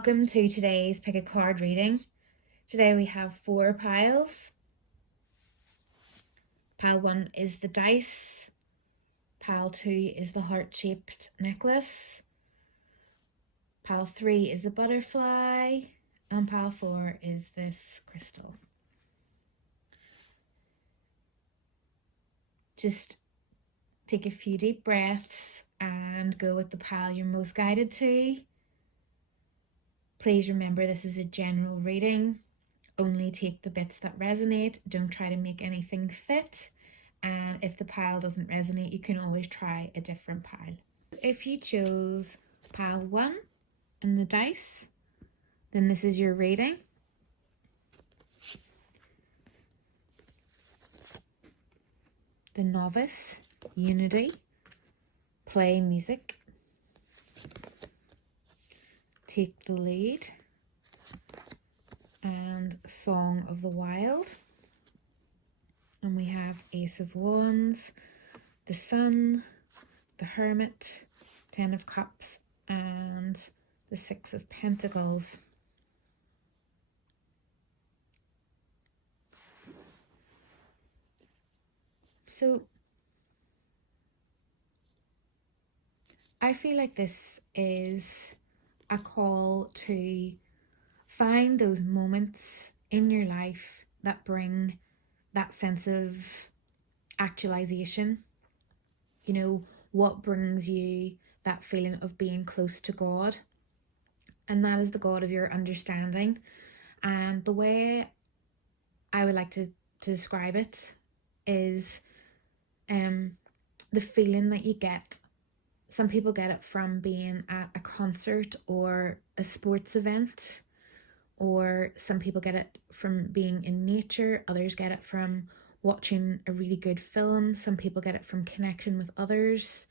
Welcome to today's pick a card reading. Today we have 4 piles. Pile 1 is the dice. Pile 2 is the heart-shaped necklace. Pile 3 is the butterfly. And pile 4 is this crystal. Just take a few deep breaths and go with the pile you're most guided to. Please remember this is a general reading. Only take the bits that resonate. Don't try to make anything fit. And if the pile doesn't resonate, you can always try a different pile. If you chose pile 1 in the dice, then this is your reading. The novice, unity, play music, take the lead, and Song of the Wild. And we have Ace of Wands, the Sun, the Hermit, 10 of Cups, and the 6 of Pentacles. So I feel like this is a call to find those moments in your life that bring that sense of actualization. You know, what brings you that feeling of being close to God? And that is the God of your understanding. And the way I would like to describe it is the feeling that you get. Some people get it from being at a concert or a sports event, or some people get it from being in nature. Others get it from watching a really good film. Some people get it from connection with others.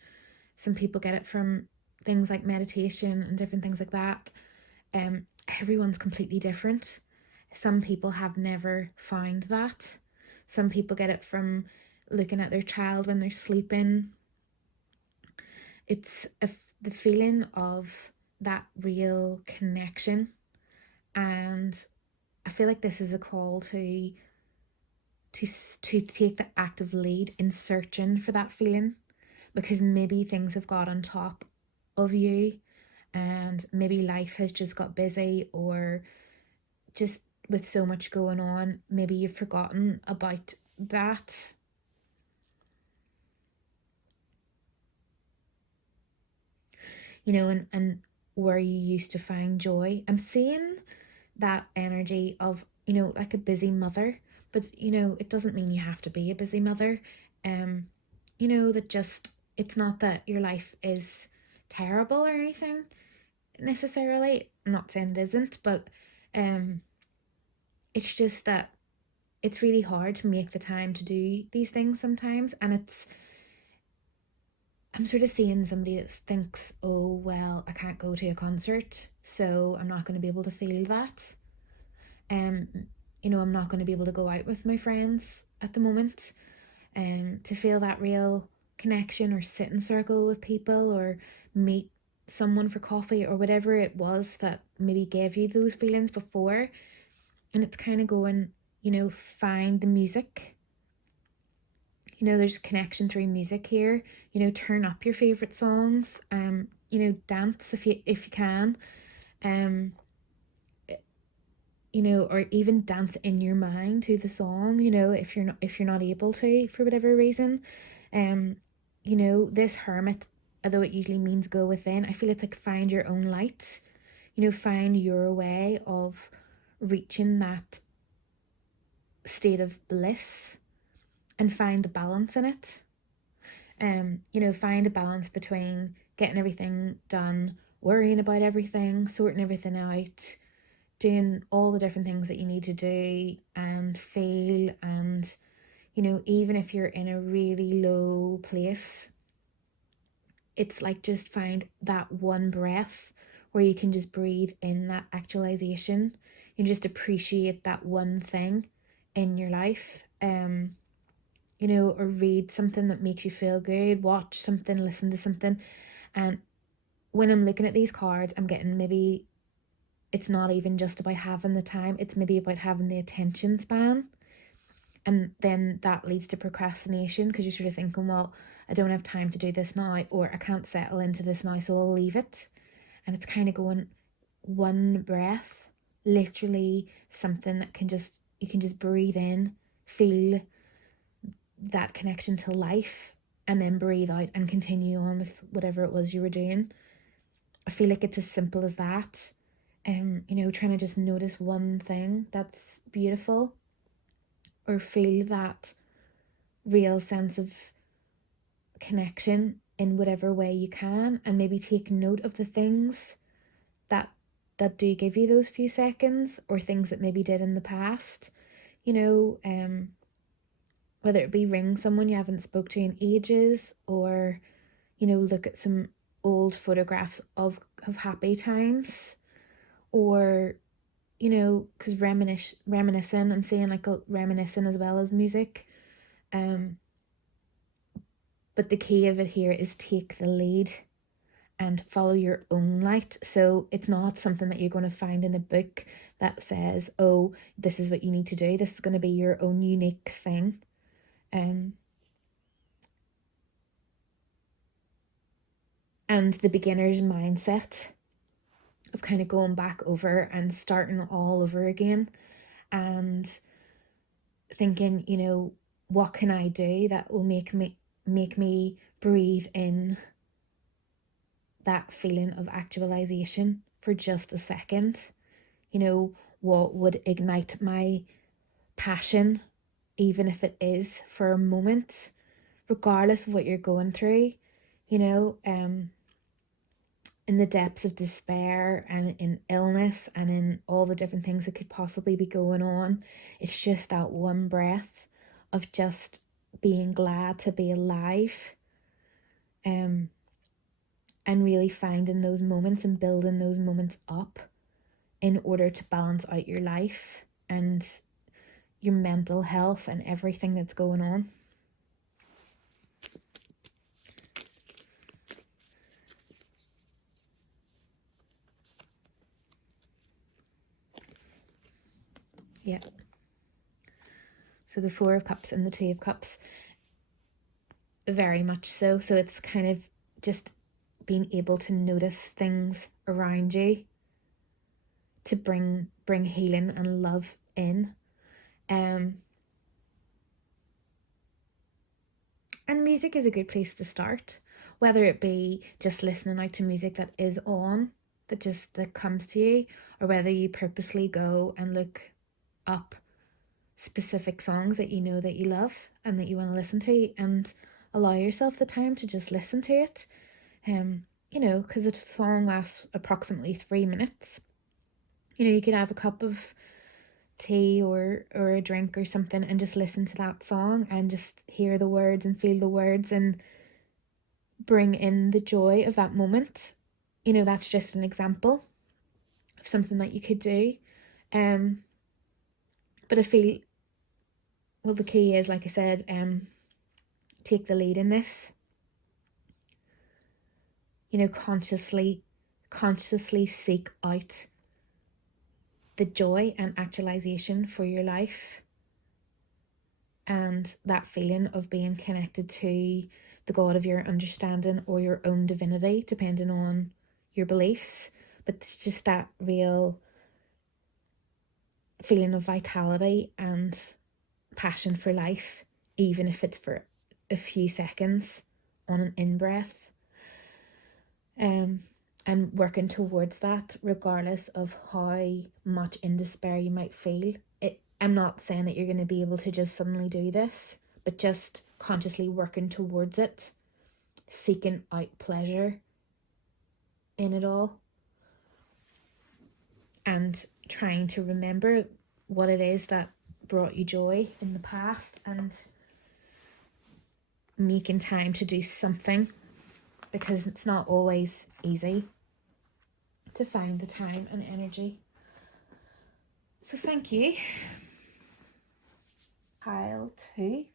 Some people get it from things like meditation and different things like that. Everyone's completely different. Some people have never found that. Some people get it from looking at their child when they're sleeping. It's the feeling of that real connection. And I feel like this is a call to take the active lead in searching for that feeling, because maybe things have got on top of you and maybe life has just got busy, or just with so much going on, maybe you've forgotten about that. You know, and where you used to find joy. I'm seeing that energy of, you know, like a busy mother, but you know, it doesn't mean you have to be a busy mother. You know, that just, it's not that your life is terrible or anything necessarily. I'm not saying it isn't, but it's just that it's really hard to make the time to do these things sometimes. And I'm sort of seeing somebody that thinks, oh, well, I can't go to a concert, so I'm not going to be able to feel that. You know, I'm not going to be able to go out with my friends at the moment to feel that real connection, or sit in circle with people, or meet someone for coffee, or whatever it was that maybe gave you those feelings before. And it's kind of going, you know, find the music. You know, there's connection through music here. You know, turn up your favorite songs. You know, dance if you can. You know, or even dance in your mind to the song. You know, if you're not able to for whatever reason. You know, this Hermit, although it usually means go within, I feel it's like find your own light. You know, find your way of reaching that state of bliss, and find the balance in it. You know, find a balance between getting everything done, worrying about everything, sorting everything out, doing all the different things that you need to do and feel. And, you know, even if you're in a really low place, it's like just find that one breath where you can just breathe in that actualization. You just appreciate that one thing in your life. You know, or read something that makes you feel good, watch something, listen to something. And when I'm looking at these cards, I'm getting maybe it's not even just about having the time, it's maybe about having the attention span. And then that leads to procrastination because you're sort of thinking, well, I don't have time to do this now, or I can't settle into this now, so I'll leave it. And it's kind of going one breath, literally something that you can just breathe in, feel that connection to life, and then breathe out and continue on with whatever it was you were doing. I feel like it's as simple as that. Trying to just notice one thing that's beautiful, or feel that real sense of connection in whatever way you can, and maybe take note of the things that do give you those few seconds, or things that maybe did in the past. Whether it be ring someone you haven't spoke to in ages, or look at some old photographs of happy times, or because reminiscing, I'm saying like reminiscing as well as music. But the key of it here is take the lead and follow your own light. So it's not something that you're going to find in a book that says, oh, this is what you need to do. This is going to be your own unique thing. And the beginner's mindset of kind of going back over and starting all over again, and thinking, what can I do that will make me breathe in that feeling of actualization for just a second. What would ignite my passion, even if it is for a moment, regardless of what you're going through. In the depths of despair and in illness and in all the different things that could possibly be going on, it's just that one breath of just being glad to be alive, and really finding those moments and building those moments up in order to balance out your life and your mental health and everything that's going on. Yeah. So the Four of Cups and the Two of Cups, very much so. So it's kind of just being able to notice things around you to bring healing and love in. And music is a good place to start, whether it be just listening out to music that is on, that comes to you, or whether you purposely go and look up specific songs that you know that you love and that you want to listen to, and allow yourself the time to just listen to it. Because a song lasts approximately 3 minutes. You could have a cup of tea or a drink or something and just listen to that song and just hear the words and feel the words and bring in the joy of that moment. That's just an example of something that you could do. But I feel, well, the key is, like I said, take the lead in this. Consciously seek out the joy and actualization for your life, and that feeling of being connected to the God of your understanding or your own divinity, depending on your beliefs. But it's just that real feeling of vitality and passion for life, even if it's for a few seconds on an in-breath. And working towards that regardless of how much in despair you might feel. I'm not saying that you're going to be able to just suddenly do this, but just consciously working towards it, seeking out pleasure in it all, and trying to remember what it is that brought you joy in the past, and making time to do something, because it's not always easy to find the time and energy. So thank you. Pile 2.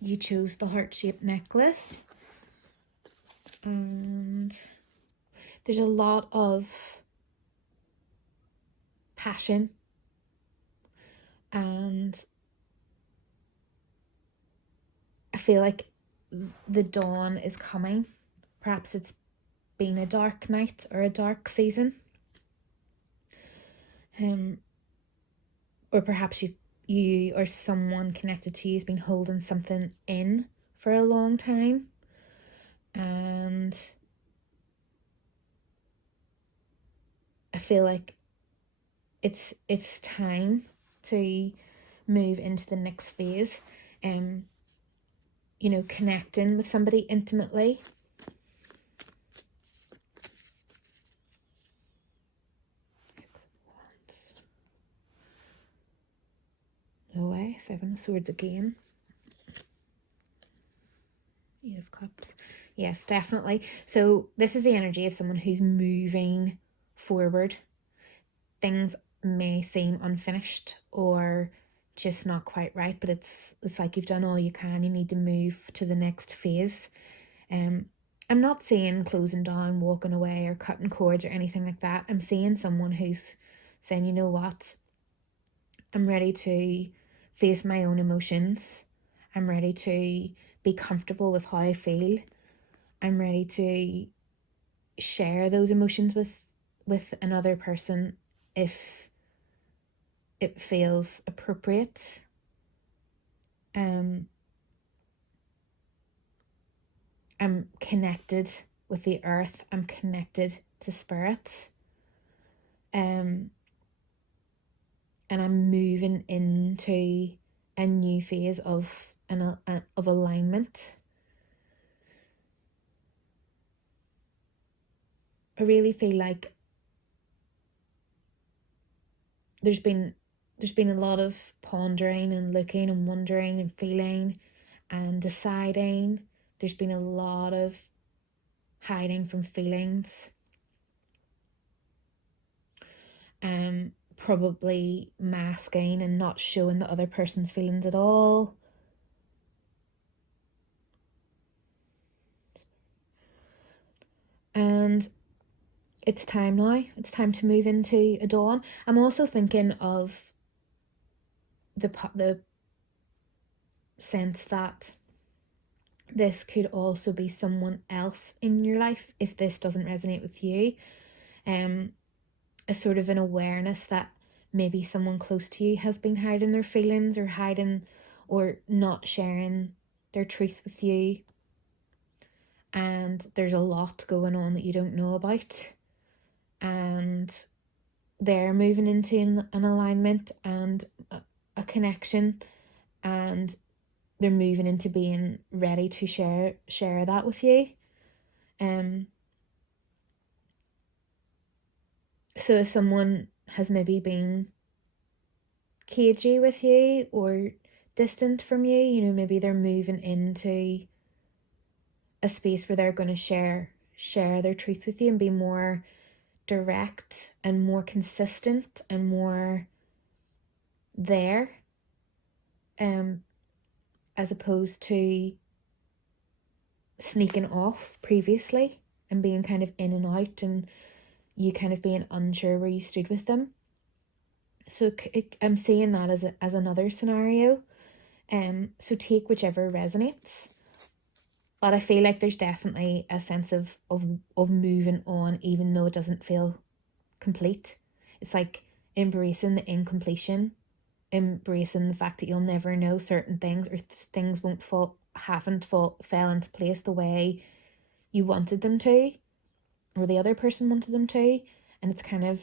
You chose the heart-shaped necklace, and there's a lot of passion, and I feel like the dawn is coming. Perhaps it's been a dark night or a dark season. Or perhaps you or someone connected to you has been holding something in for a long time, and I feel like it's time to move into the next phase. Connecting with somebody intimately. No way. Seven of Swords again. Eight of Cups. Yes, definitely. So this is the energy of someone who's moving forward. Things may seem unfinished or just not quite right, but it's like you've done all you can. You need to move to the next phase. I'm not saying closing down, walking away, or cutting cords or anything like that. I'm seeing someone who's saying, you know what, I'm ready to face my own emotions. I'm ready to be comfortable with how I feel. I'm ready to share those emotions with another person if it feels appropriate. I'm connected with the earth. I'm connected to spirit. And I'm moving into a new phase of alignment. I really feel like there's been a lot of pondering and looking and wondering and feeling and deciding. There's been a lot of hiding from feelings. Probably masking and not showing the other person's feelings at all. And it's time now. It's time to move into a dawn. I'm also thinking of the sense that this could also be someone else in your life if this doesn't resonate with you. A sort of an awareness that maybe someone close to you has been hiding their feelings or hiding or not sharing their truth with you, and there's a lot going on that you don't know about, and they're moving into an alignment and a connection, and they're moving into being ready to share that with you. So if someone has maybe been cagey with you or distant from you, maybe they're moving into a space where they're going to share their truth with you and be more direct and more consistent and more there, as opposed to sneaking off previously and being kind of in and out and you kind of being unsure where you stood with them. So I'm seeing that as another scenario. So take whichever resonates. But I feel like there's definitely a sense of moving on, even though it doesn't feel complete. It's like embracing the incompletion, embracing the fact that you'll never know certain things, or things fell into place the way you wanted them to, or the other person wanted them to, and it's kind of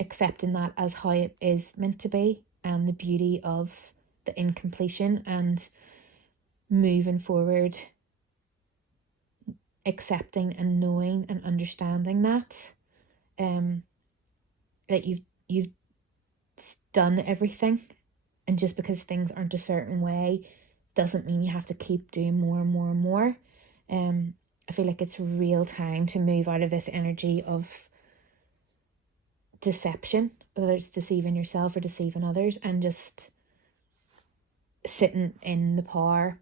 accepting that as how it is meant to be, and the beauty of the incompletion, and moving forward, accepting and knowing and understanding that that you've done everything, and just because things aren't a certain way doesn't mean you have to keep doing more and more and more. I feel like it's real time to move out of this energy of deception, whether it's deceiving yourself or deceiving others, and just sitting in the power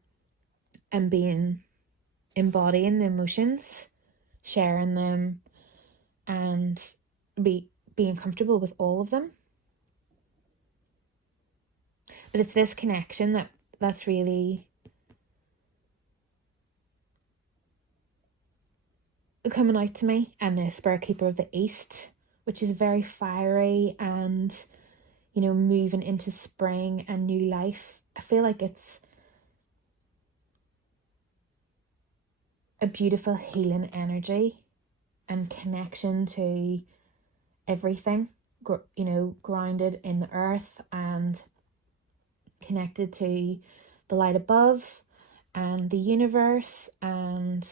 and embodying the emotions, sharing them, and being comfortable with all of them. But it's this connection that's really coming out to me. And the Spirit Keeper of the East, which is very fiery and, you know, moving into spring and new life. I feel like it's a beautiful healing energy and connection to everything, you know, grounded in the earth and connected to the light above and the universe, and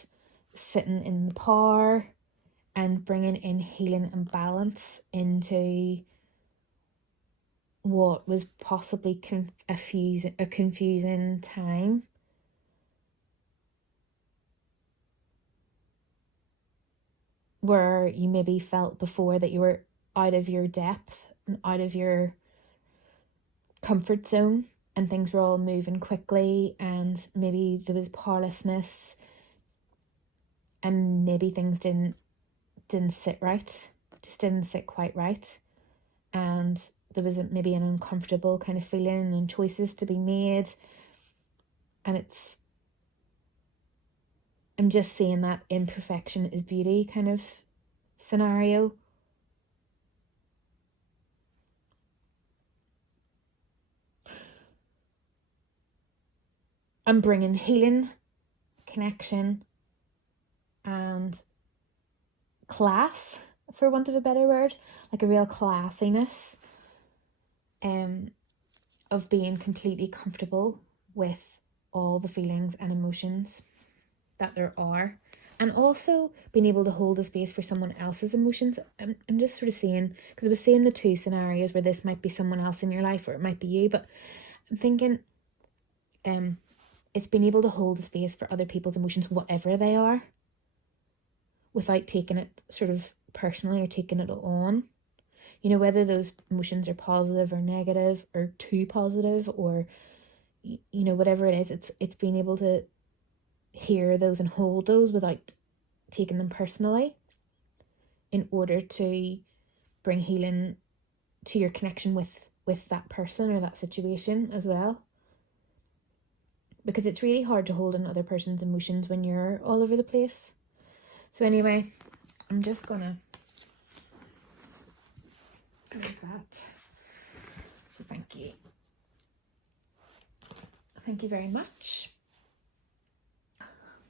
sitting in the power and bringing in healing and balance into what was possibly a confusing time. Where you maybe felt before that you were out of your depth and out of your comfort zone, and things were all moving quickly, and maybe there was powerlessness, and maybe things didn't sit right, just didn't sit quite right, and there was maybe an uncomfortable kind of feeling and choices to be made. And I'm just seeing that imperfection is beauty kind of scenario. I'm bringing healing, connection, and class, for want of a better word, like a real classiness, of being completely comfortable with all the feelings and emotions that there are, and also being able to hold the space for someone else's emotions. I'm just sort of seeing, because I was seeing the two scenarios where this might be someone else in your life or it might be you, but I'm thinking it's being able to hold the space for other people's emotions, whatever they are, without taking it sort of personally or taking it on. You know, whether those emotions are positive or negative or too positive, or, you know, whatever it is, it's being able to hear those and hold those without taking them personally, in order to bring healing to your connection with that person or that situation as well. Because it's really hard to hold another person's emotions when you're all over the place. So anyway, I'm just gonna like that. So thank you. Thank you very much.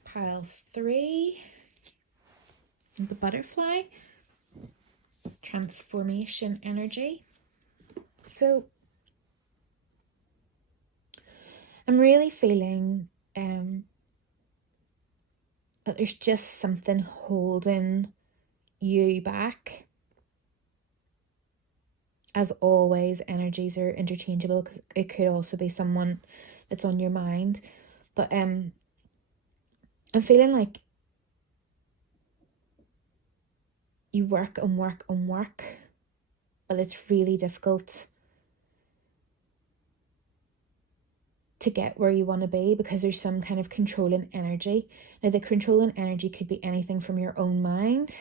Pile 3. The butterfly. Transformation energy. So I'm really feeling that there's just something holding you back. As always, energies are interchangeable, because it could also be someone that's on your mind. But I'm feeling like you work and work and work, but it's really difficult to get where you want to be, because there's some kind of controlling energy. Now, the controlling energy could be anything from your own mind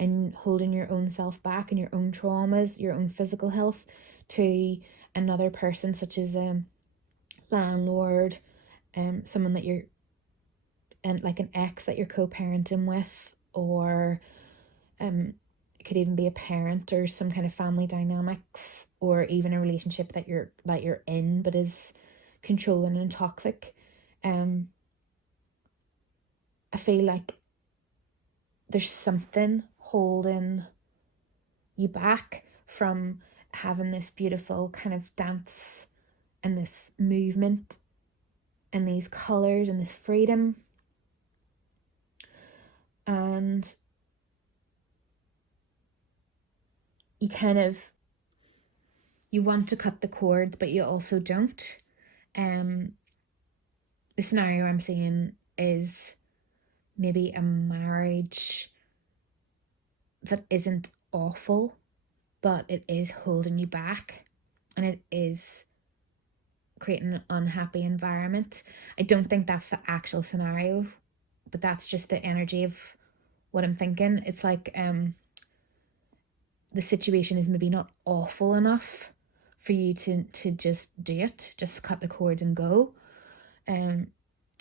and holding your own self back and your own traumas, your own physical health, to another person, such as a landlord, someone that you're, and like an ex that you're co-parenting with, or it could even be a parent or some kind of family dynamics, or even a relationship that you're in but is controlling and toxic. I feel like there's something holding you back from having this beautiful kind of dance and this movement and these colors and this freedom. And you want to cut the cord, but you also don't. The scenario I'm seeing is maybe a marriage that isn't awful, but it is holding you back, and it is creating an unhappy environment. I don't think that's the actual scenario, but that's just the energy of what I'm thinking. It's like the situation is maybe not awful enough for you to just do it, just cut the cords and go.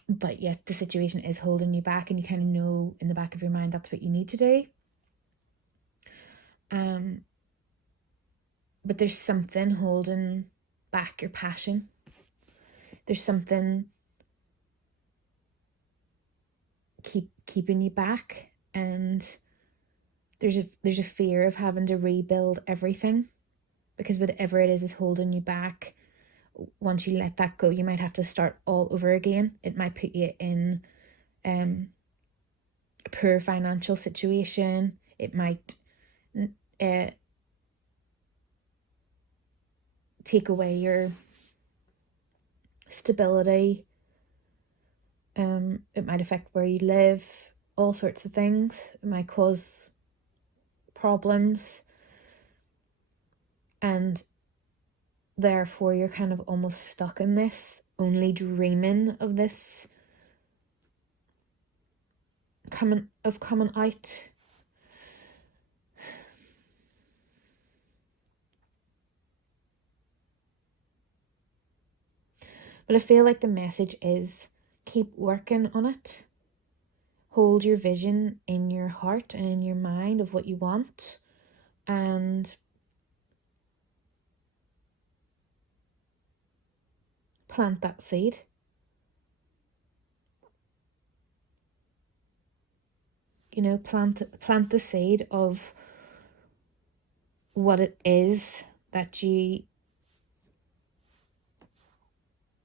But yet the situation is holding you back, and you kind of know in the back of your mind that's what you need to do. But there's something holding back your passion. There's something keeping you back, and there's a fear of having to rebuild everything, because whatever it is holding you back, once you let that go, you might have to start all over again. It might put you in a poor financial situation. It might take away your stability. It might affect where you live, all sorts of things. It might cause problems, and therefore you're kind of almost stuck in this, only dreaming of this coming out. But I feel like the message is keep working on it. Hold your vision in your heart and in your mind of what you want, and plant that seed. Plant the seed of what it is that you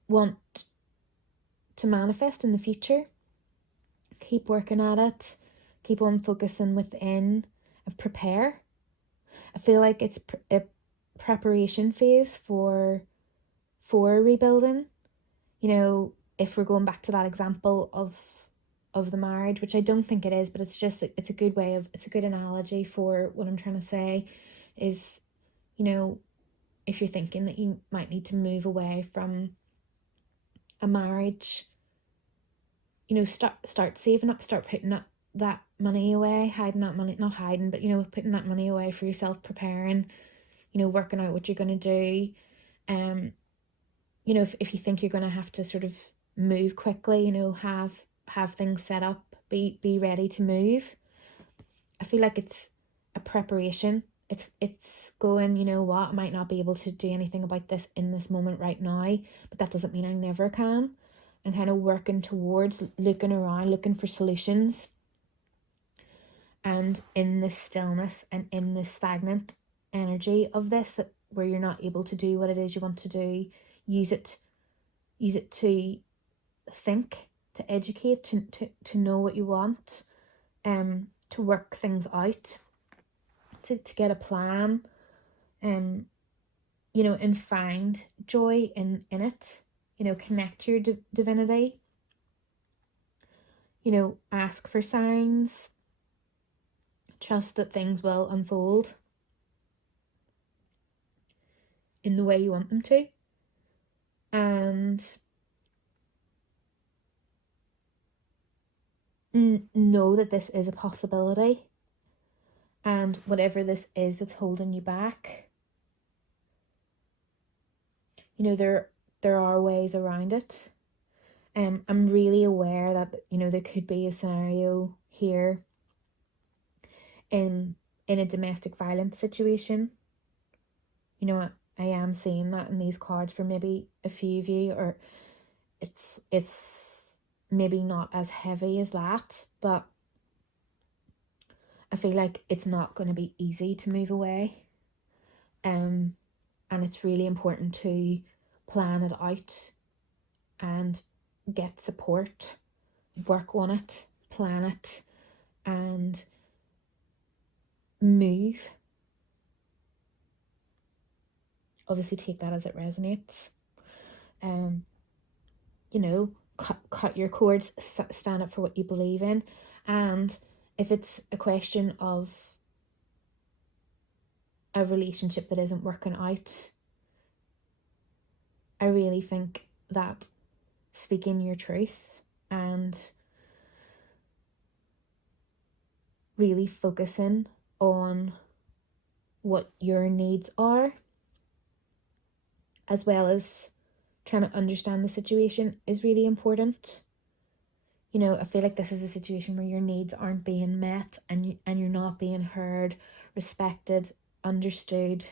want to manifest in the future. Keep working at it. Keep on focusing within, and prepare. I feel like it's a preparation phase for rebuilding. If we're going back to that example of the marriage, which I don't think it is, but it's a good it's a good analogy for what I'm trying to say, is, if you're thinking that you might need to move away from a marriage, start saving up, start putting that money away, hiding that money, not hiding, but putting that money away for yourself, preparing, working out what you're going to do. If you think you're going to have to sort of move quickly, have things set up, be ready to move. I feel like it's a preparation. It's going, I might not be able to do anything about this in this moment right now, but that doesn't mean I never can. And kind of working towards, looking around, looking for solutions. And in this stillness and in this stagnant energy of this, where you're not able to do what it is you want to do, use it to think, to educate, to know what you want, to work things out, to get a plan, and find joy in it. Connect to your divinity. Ask for signs. Trust that things will unfold in the way you want them to. And know that this is a possibility. And whatever this is that's holding you back, there are ways around it. I'm really aware that there could be a scenario here in a domestic violence situation. I am seeing that in these cards for maybe a few of you, or it's maybe not as heavy as that, but I feel like it's not going to be easy to move away. And it's really important to plan it out and get support, work on it, plan it, and move. Obviously take that as it resonates. Cut your cords, stand up for what you believe in. And if it's a question of a relationship that isn't working out, I really think that speaking your truth and really focusing on what your needs are as well as trying to understand the situation is really important. You know, I feel like this is a situation where your needs aren't being met, and you're not being heard, respected, understood,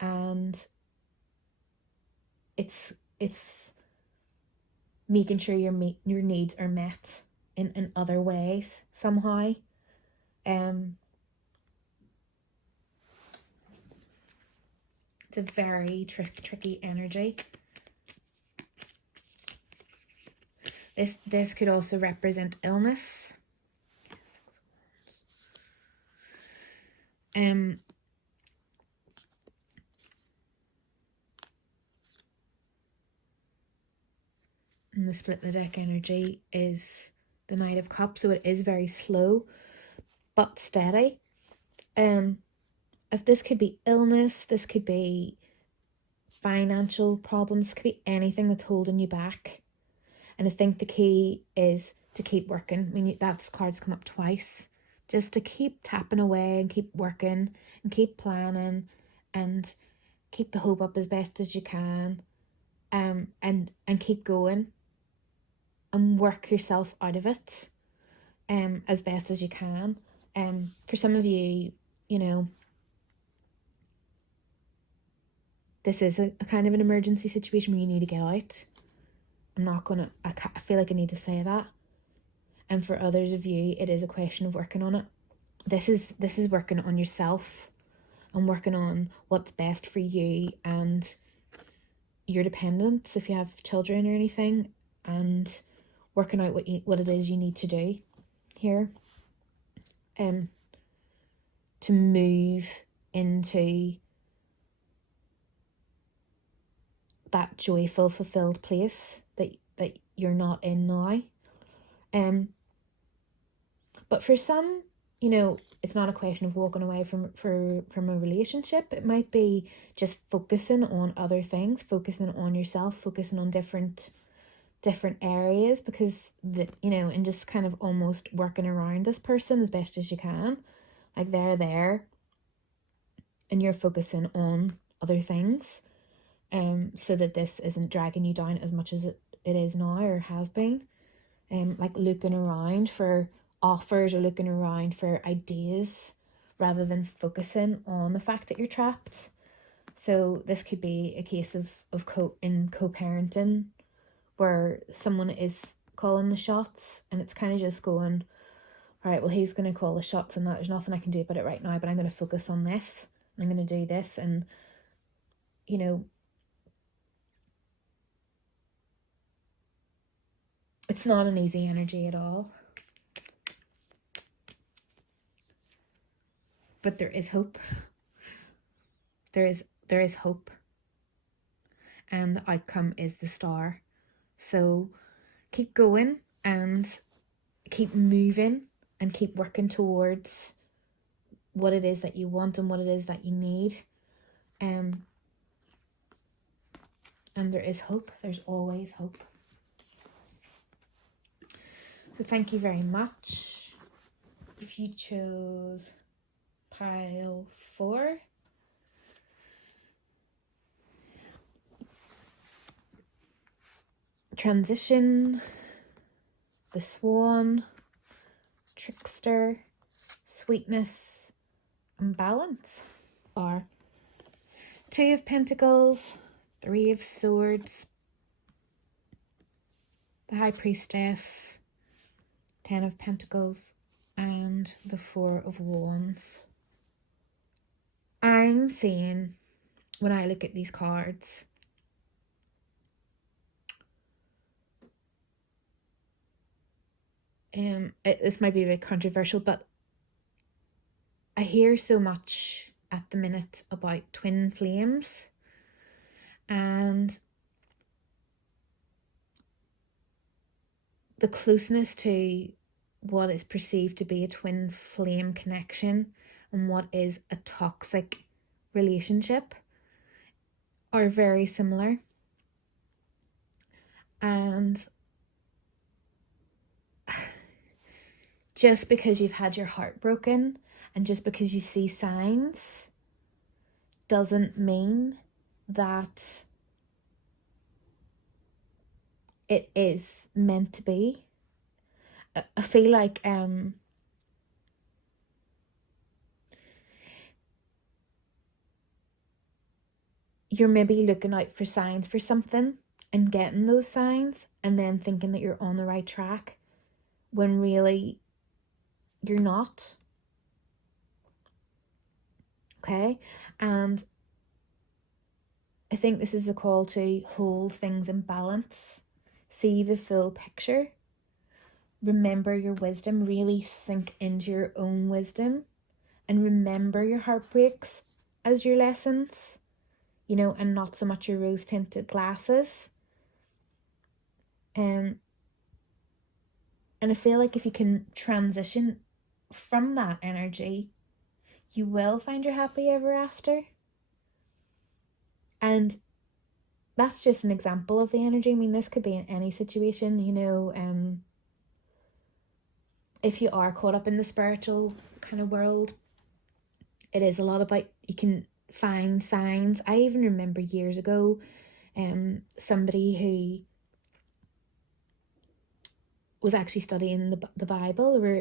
and it's making sure your needs are met in other ways somehow. It's a very tricky energy. This could also represent illness. And the split in the deck energy is the Knight of Cups, so it is very slow but steady. If this could be illness, this could be financial problems, could be anything that's holding you back. And I think the key is to keep working. I mean, that's cards come up twice. Just to keep tapping away and keep working and keep planning and keep the hope up as best as you can. And keep going and work yourself out of it as best as you can. For some of you, you know, this is a kind of an emergency situation where you need to get out. I feel like I need to say that. And for others of you, it is a question of working on it. This is working on yourself and working on what's best for you and your dependents, if you have children or anything, and working out what it is you need to do here. To move into that joyful, fulfilled place that you're not in now. But for some, you know, it's not a question of walking away from a relationship. It might be just focusing on other things, focusing on yourself, focusing on different areas, because and just kind of almost working around this person as best as you can. Like they're there and you're focusing on other things, so that this isn't dragging you down as much as it is now or has been. Like looking around for offers or looking around for ideas rather than focusing on the fact that you're trapped. So this could be a case of co-parenting, where someone is calling the shots and it's kind of just going, all right, well, he's going to call the shots and that there's nothing I can do about it right now, but I'm going to focus on this. I'm going to do this. And, you know, it's not an easy energy at all. But there is hope. There is hope. And the outcome is the Star. So keep going and keep moving and keep working towards what it is that you want and what it is that you need. And there is hope. There's always hope. So thank you very much. If you chose pile 4, Transition, the Swan, Trickster, Sweetness, and Balance are 2 of Pentacles, 3 of Swords, the High Priestess, 10 of Pentacles, and the 4 of Wands. I'm seeing, when I look at these cards, this might be a bit controversial, but I hear so much at the minute about twin flames, and the closeness to what is perceived to be a twin flame connection and what is a toxic relationship are very similar. And just because you've had your heart broken and just because you see signs doesn't mean that it is meant to be. I feel like you're maybe looking out for signs for something and getting those signs and then thinking that you're on the right track when really you're not. Okay? And I think this is a call to hold things in balance, see the full picture, remember your wisdom, really sink into your own wisdom, and remember your heartbreaks as your lessons, and not so much your rose tinted glasses. And I feel like if you can transition from that energy, you will find your happy ever after. And that's just an example of the energy. I mean, this could be in any situation, if you are caught up in the spiritual kind of world, it is a lot about, you can find signs. I even remember years ago, somebody who was actually studying the Bible, or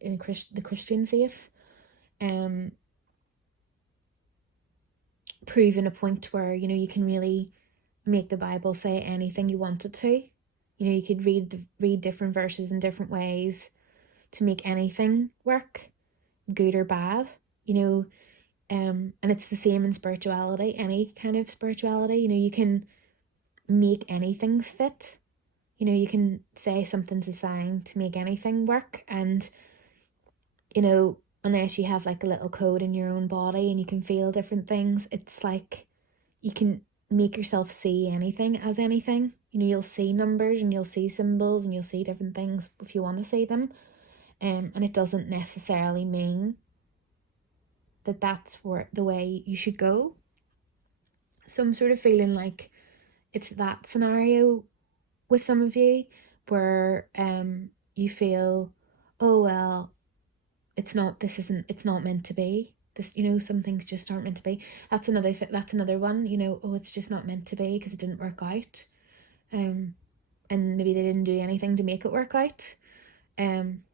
in the Christian faith, proving a point where, you can really make the Bible say anything you want it to. You could read different verses in different ways to make anything work, good or bad. And it's the same in spirituality, any kind of spirituality. You can make anything fit. You can say something's a sign to make anything work, and unless you have like a little code in your own body and you can feel different things, it's like you can make yourself see anything as anything. You'll see numbers and you'll see symbols and you'll see different things if you want to see them. And it doesn't necessarily mean that that's the way you should go. So I'm sort of feeling like it's that scenario with some of you where you feel, oh well, it's not meant to be. This, some things just aren't meant to be. That's another one, oh, it's just not meant to be because it didn't work out. And maybe they didn't do anything to make it work out. I'm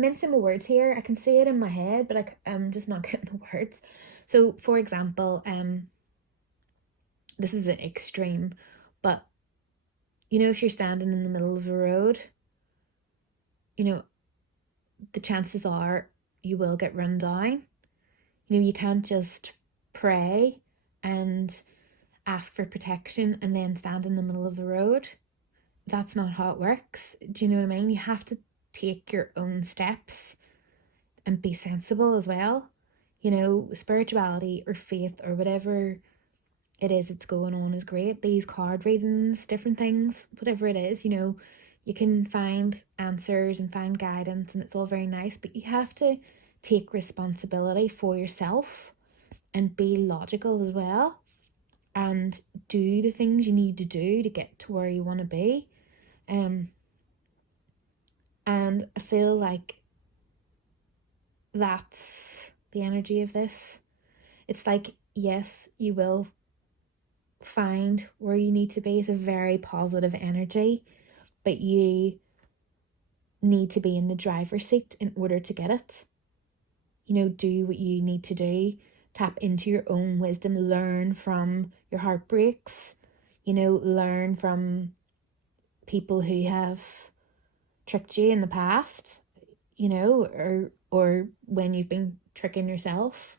mincing my words here. I can say it in my head, but I'm just not getting the words. So, for example, this is an extreme, but if you're standing in the middle of a road, the chances are you will get run down. You can't just pray and ask for protection and then stand in the middle of the road. That's not how it works. Do you know what I mean? You have to take your own steps and be sensible as well. Spirituality or faith or whatever it is that's going on is great. These card readings, different things, whatever it is, you can find answers and find guidance, and it's all very nice, but you have to take responsibility for yourself and be logical as well, and do the things you need to do to get to where you want to be. And I feel like that's the energy of this. It's like, yes, you will find where you need to be. It's a very positive energy, but you need to be in the driver's seat in order to get it. Do what you need to do. Tap into your own wisdom. Learn from your heartbreaks. Learn from people who have tricked you in the past, or when you've been tricking yourself.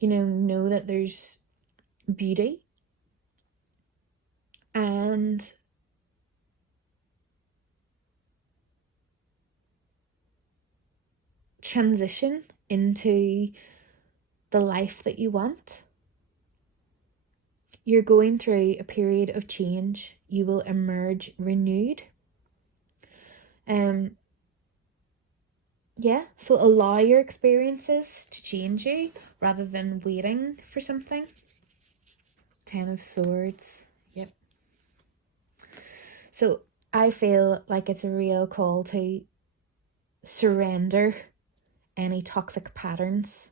Know that there's beauty, and transition into the life that you want. You're going through a period of change. You will emerge renewed. Yeah, so allow your experiences to change you rather than waiting for something. 10 of Swords. Yep. So I feel like it's a real call to surrender any toxic patterns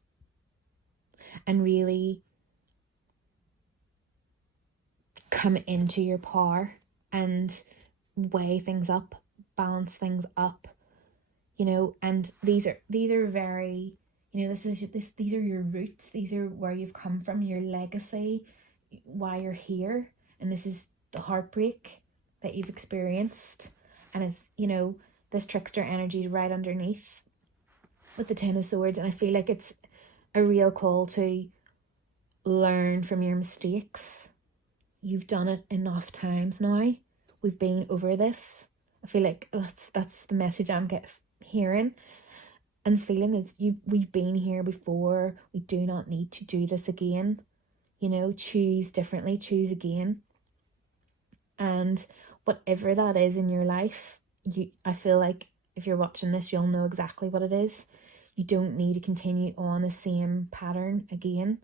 and really come into your power and weigh things up, balance things up, you know. And these are very, you know, these are your roots, these are where you've come from, your legacy, why you're here. And this is the heartbreak that you've experienced, and it's, you know, this trickster energy right underneath with the Ten of Swords. And I feel like it's a real call to learn from your mistakes. You've done it enough times now. We've been over this. I feel like that's the message I'm hearing and feeling, is we've been here before. We do not need to do this again. You know, choose differently, choose again. And whatever that is in your life, I feel like if you're watching this, you'll know exactly what it is. You don't need to continue on the same pattern again.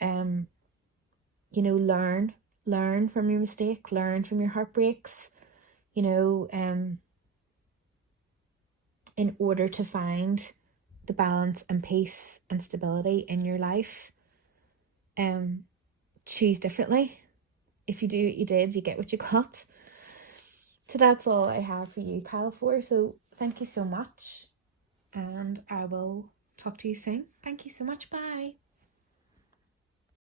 You know, learn from your mistakes, learn from your heartbreaks, you know, in order to find the balance and peace and stability in your life. Choose differently. If you do what you did, you get what you got. So that's all I have for you, Pile 4. So thank you so much, and I will talk to you soon. Thank you so much. Bye.